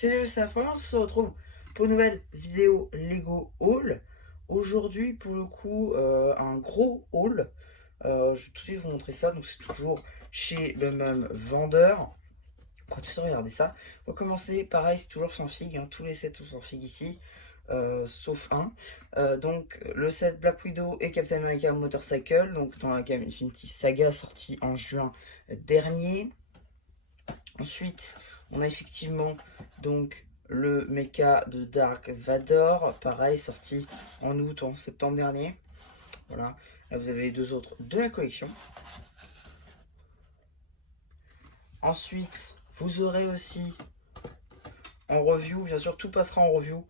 C'est ça, vraiment, on se retrouve pour une nouvelle vidéo Lego Haul. Aujourd'hui, pour le coup, un gros haul. Je vais tout de suite vous montrer ça. Donc, c'est toujours chez le même vendeur. On va tout de suite regarder ça. On va commencer, pareil, c'est toujours sans figue. Hein. Tous les sets sont sans figue ici, sauf un. Donc, le set Black Widow et Captain America Motorcycle. Donc, dans la gamme Infinity Saga, sortie en juin dernier. Ensuite, on a effectivement donc le mecha de Dark Vador, pareil, sorti en août ou en septembre dernier. Voilà, là vous avez les deux autres de la collection. Ensuite, vous aurez aussi en review, bien sûr tout passera en review.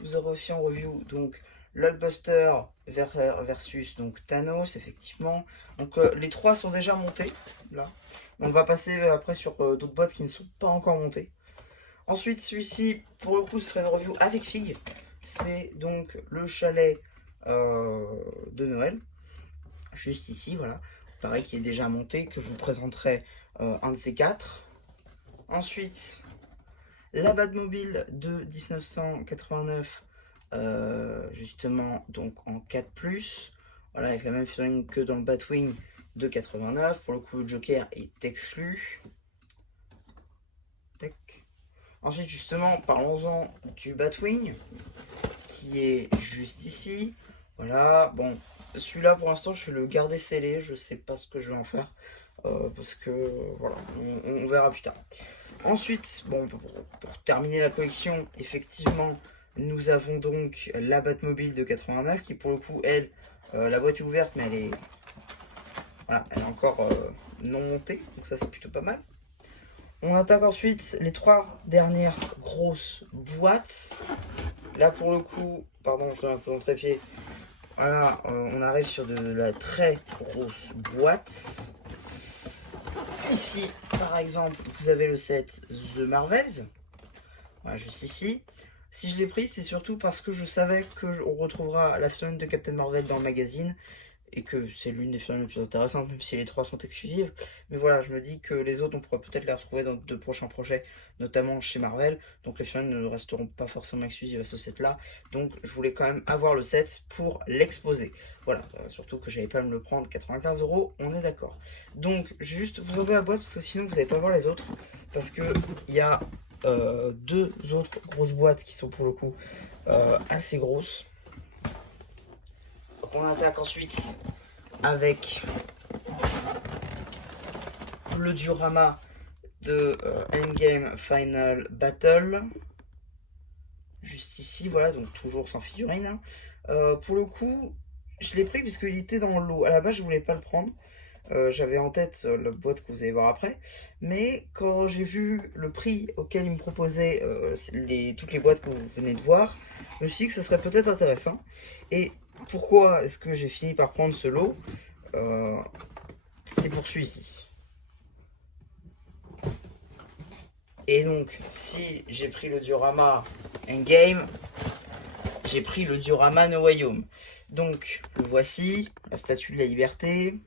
Vous aurez aussi en review donc l'Hulkbuster versus donc Thanos, effectivement. Donc les trois sont déjà montés là. On va passer après sur d'autres boîtes qui ne sont pas encore montées. Ensuite, celui-ci, pour le coup, ce serait une review avec figue. C'est donc le chalet de Noël. Juste ici, voilà. Pareil, qui est déjà monté, que je vous présenterai un de ces quatre. Ensuite, la Batmobile de 1989, justement, donc en 4+. Voilà, avec la même feeling que dans le Batwing de 89. Pour le coup, le Joker est exclu. Tac. Ensuite, justement, parlons-en du Batwing, qui est juste ici. Voilà, bon, celui-là, pour l'instant, je vais le garder scellé. Je sais pas ce que je vais en faire, parce que, voilà, on verra plus tard. Ensuite, bon, pour terminer la collection, effectivement, nous avons donc la Batmobile de 89, qui, pour le coup, elle, la boîte est ouverte, mais voilà, elle est encore non montée, donc ça, c'est plutôt pas mal. On attaque ensuite les trois dernières grosses boîtes. Là pour le coup, pardon, je donne un peu dans le trépied. Voilà, on arrive sur de la très grosse boîte. Ici, par exemple, vous avez le set The Marvels. Voilà, juste ici. Si je l'ai pris, c'est surtout parce que je savais qu'on retrouvera la figurine de Captain Marvel dans le magazine. Et que c'est l'une des figurines les plus intéressantes, même si les trois sont exclusives. Mais voilà, je me dis que les autres, on pourra peut-être les retrouver dans de prochains projets, notamment chez Marvel. Donc les figurines ne resteront pas forcément exclusives à ce set-là. Donc je voulais quand même avoir le set pour l'exposer. Voilà, surtout que j'avais pas à me le prendre 95 €, on est d'accord. Donc juste vous ouvrir la boîte parce que sinon vous n'allez pas voir les autres. Parce que il y a deux autres grosses boîtes qui sont pour le coup assez grosses. On attaque ensuite avec le diorama de Endgame Final Battle. Juste ici, voilà, donc toujours sans figurine. Hein. Pour le coup, je l'ai pris puisqu'il était dans l'eau. À la base, je voulais pas le prendre. J'avais en tête la boîte que vous allez voir après. Mais quand j'ai vu le prix auquel il me proposait toutes les boîtes que vous venez de voir, je me suis dit que ce serait peut-être intéressant. Et pourquoi est-ce que j'ai fini par prendre ce lot c'est pour celui-ci. Et donc, si j'ai pris le diorama Endgame, j'ai pris le diorama No Way Home. Donc, le voici, la statue de la liberté.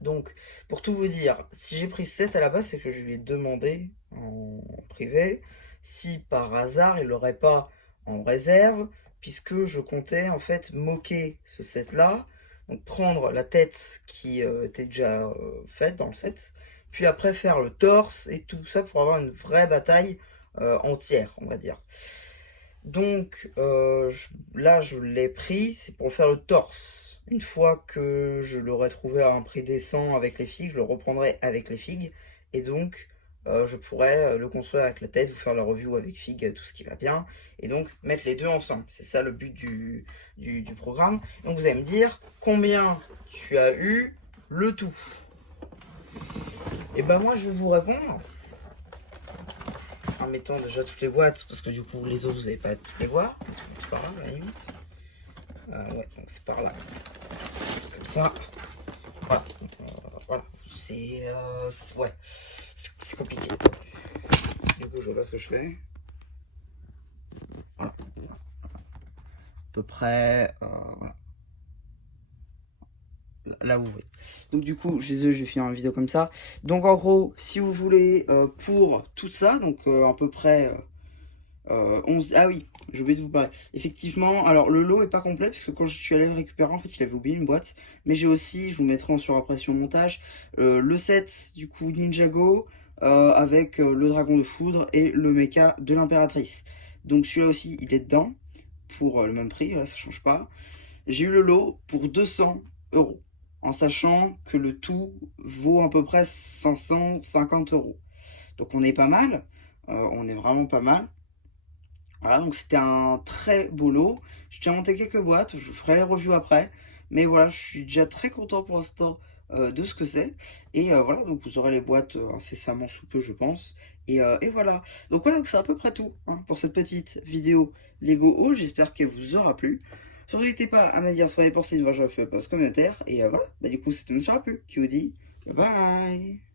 Donc, pour tout vous dire, si j'ai pris 7 à la base, c'est que je lui ai demandé en privé si par hasard il l'aurait pas en réserve, puisque je comptais en fait moquer ce set-là, donc prendre la tête qui était déjà faite dans le set, puis après faire le torse et tout ça pour avoir une vraie bataille entière, on va dire. Donc là, je l'ai pris, c'est pour faire le torse. Une fois que je l'aurai trouvé à un prix décent avec les figues, je le reprendrai avec les figues. Et donc, je pourrai le construire avec la tête, vous faire la review avec figues, tout ce qui va bien. Et donc, mettre les deux ensemble. C'est ça le but du programme. Donc, vous allez me dire combien tu as eu le tout. Et ben moi, je vais vous répondre en mettant déjà toutes les boîtes, parce que du coup les autres vous n'allez pas toutes les voir, c'est par là à la limite. Ouais, donc c'est par là. Comme ça. Voilà. Voilà. C'est. Ouais. C'est compliqué. Du coup, je vois pas ce que je fais. Voilà. À peu près. Voilà. là vous voyez. Donc du coup, je vais finir une vidéo comme ça. Donc en gros, si vous voulez pour tout ça, donc à peu près 11... Ah oui, j'ai oublié de vous parler. Effectivement, alors le lot est pas complet, parce que quand je suis allé le récupérer, en fait, il avait oublié une boîte. Mais j'ai aussi, je vous mettrai en surimpression montage, le set du coup Ninjago, avec le dragon de foudre et le mecha de l'impératrice. Donc celui-là aussi, il est dedans, pour le même prix, là ça change pas. J'ai eu le lot pour 200 euros, en sachant que le tout vaut à peu près 550 euros. Donc on est pas mal, on est vraiment pas mal. Voilà, donc c'était un très beau lot. J'ai déjà monté quelques boîtes, je ferai les reviews après. Mais voilà, je suis déjà très content pour l'instant de ce que c'est. Et voilà, donc vous aurez les boîtes incessamment sous peu, je pense. Et voilà. Donc ouais, donc c'est à peu près tout hein, pour cette petite vidéo Lego Haul. J'espère qu'elle vous aura plu. Surtout n'hésitez pas à me dire ce que vous avez pensé de votre post commentaire. Et voilà, bah du coup c'était Monsieur Rapu qui vous dit bye bye.